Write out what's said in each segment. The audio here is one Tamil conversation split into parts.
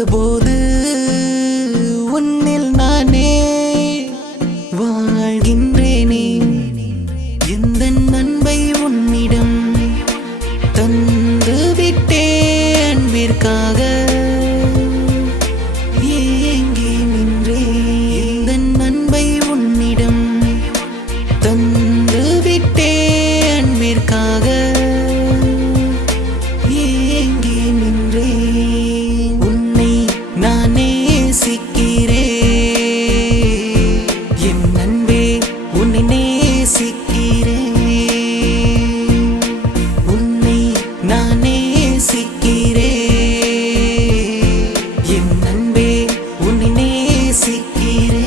பார்த்தபோது உன்னில் நானே வாழ்கின்றேனே. எந்த அன்பை உன்னிடம் தந்து விட்டே அன்பிற்காக ஏங்கி நின்றே. எந்த அன்பை உன்னிடம் தந்து விட்டே அன்பிற்காக ஏங்கி நின்றே. உன்னை நானே நேசிக்கிறேன் என் அன்பே, உன்னை நேசிக்கிறேன். உன்னை நான் நேசிக்கிறேன் என் அன்பே, உன்னை நேசிக்கிறேன்.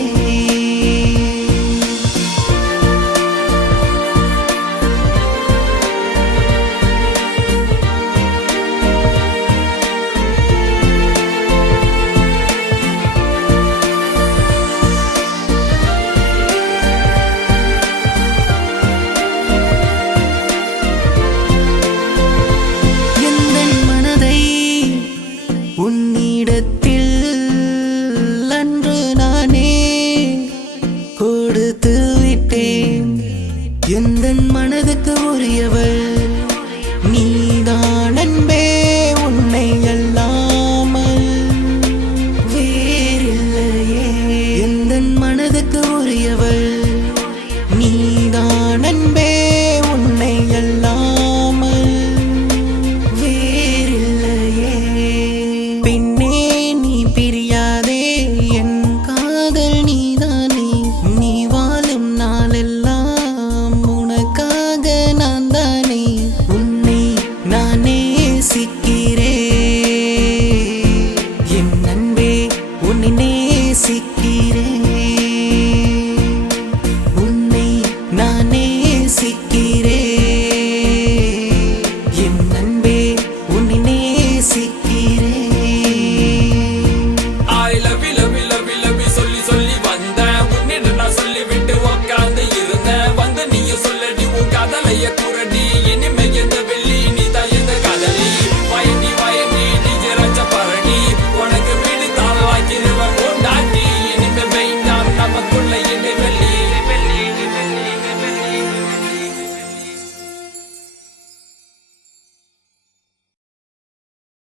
உன்னிடத்தில் அன்று நானே கொடுத்து விட்டேன். எந்தன் மனதுக்கு உரியவள் நீதான் அன்பே, உன்னை அல்லாமல் வேறில்லையே. எந்தன் மனதுக்கு உரியவள் நீதான் அன்பே, உன்னை அல்லாமல் வேறில்லையே. பின்